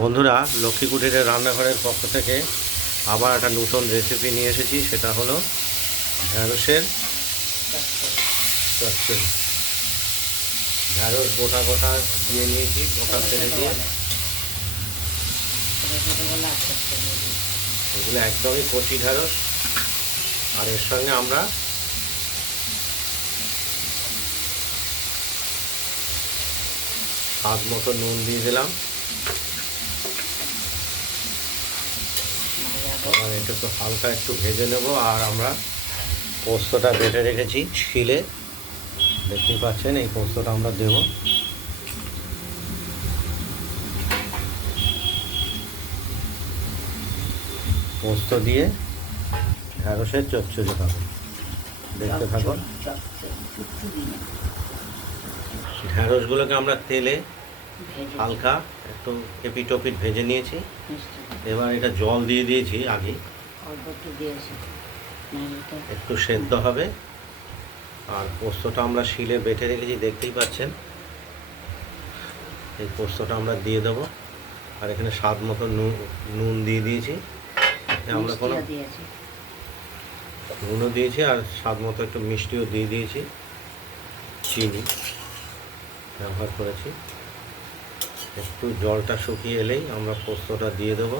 বন্ধুরা লক্ষ্মী কুটিরের রান্নাঘরের পক্ষ থেকে আবার একটা নতুন রেসিপি নিয়ে এসেছি, সেটা হলো ঢ্যাঁড়সের চচ্চড়ি ঢ্যাঁড়স গোটা গোটা দিয়ে নিয়েছি, গোটা ফেলে দিয়ে। এগুলো একদমই কচি ঢ্যাঁড়স, আর এর সঙ্গে আমরা স্বাদ মতো নুন দিয়ে দিলাম। এটা একটু হালকা একটু ভেজে নেব, আর আমরা পোস্তটা বেটে রেখেছি শিলে। দেখতেই পাচ্ছেন, এই পোস্তটা আমরা দেব। পোস্ত দিয়ে ঢ্যাঁড়সের চচ্চড়ি খাব। দেখতে থাকুন। ঢ্যাঁড়সগুলোকে আমরা তেলে হালকা একটু এপিট ওপিট ভেজে নিয়েছি। এবার এটা জল দিয়ে দিয়েছি আগে। একটু সেদ্ধ হবে। আর পোস্তটা আমরা শিলে বেটে রেখেছি দেখতেই পাচ্ছেন। এই পোস্তটা আমরা দিয়ে দেবো। আর এখানে স্বাদ মতো নুন নুন দিয়ে দিয়েছি। আমরা কোনো নুনও দিয়েছি আর স্বাদ মতো একটু মিষ্টিও দিয়ে দিয়েছি। চিনি। ব্যবহার করেছি। একটু জলটা শুকিয়ে এলেই আমরা পোস্তটা দিয়ে দেবো।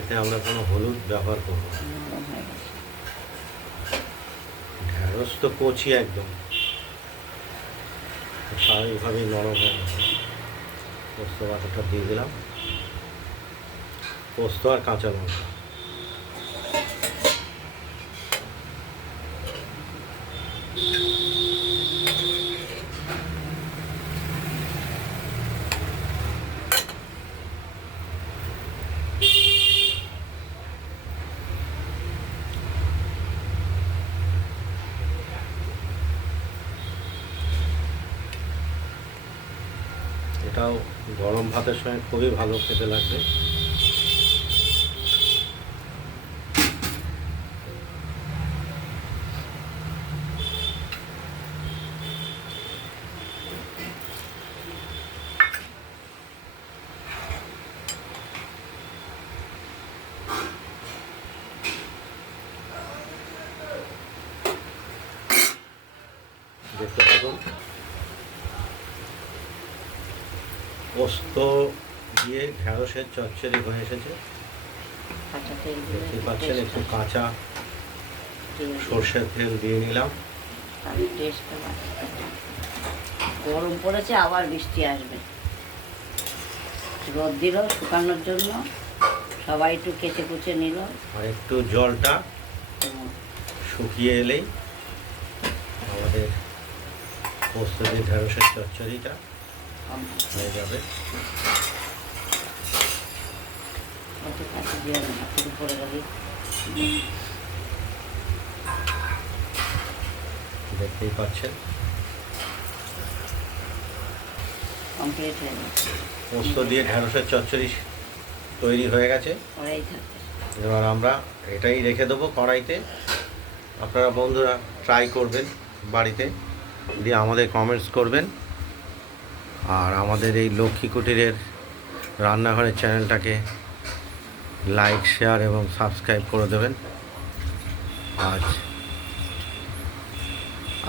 এতে আমরা কোনো হলুদ ব্যবহার করব ঢ্যাঁড়স তো কচি একদম। স্বাভাবিকভাবেই নরম হয়ে গেছে। পোস্ত বাটাটা দিয়ে দিলাম। পোস্ত আর কাঁচা লঙ্কা। এটাও গরম ভাতের সঙ্গে খুবই ভালো খেতে লাগবে দেখতে থাকুন। পোস্ত দিয়ে ঢ্যাঁড়সের চচ্চড়ি হয়ে এসেছে। দেখতে পাচ্ছেন একটু কাঁচা। সর্ষের তেল দিয়ে নিলাম। গরম পড়েছে আবার বৃষ্টি আসবে। রোদ দিল শুকানোর জন্য সবাই একটু কেচে কুচে নিল। আর একটু জলটা শুকিয়ে এলেই আমাদের পোস্ত দিয়ে ঢ্যাঁড়সের চচ্চড়িটা হয়ে যাবে। দেখতেই পাচ্ছেন। পোস্ত দিয়ে ঢ্যাঁড়সের চচ্চড়ি তৈরি হয়ে গেছে। এবার আমরা এটাই রেখে দেবো কড়াইতে। আপনারা বন্ধুরা ট্রাই করবেন বাড়িতে। দিয়ে আমাদের কমেন্টস করবেন। আর আমাদের এই লক্ষ্মী কুটিরের রান্নাঘরের চ্যানেলটাকে লাইক শেয়ার এবং সাবস্ক্রাইব করে দেবেন। আজ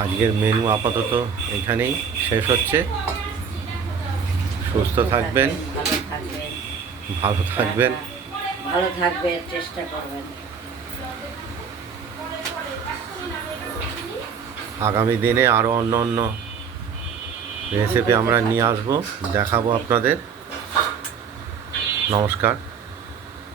আজকের মেনু আপাতত এখানেই শেষ হচ্ছে। সুস্থ থাকবেন ভালো থাকবেন। ভালো থাকবে চেষ্টা করবেন। আগামী দিনে আরও অন্য অন্য রেসিপি আমরা নিয়ে আসব দেখাবো আপনাদের। নমস্কার।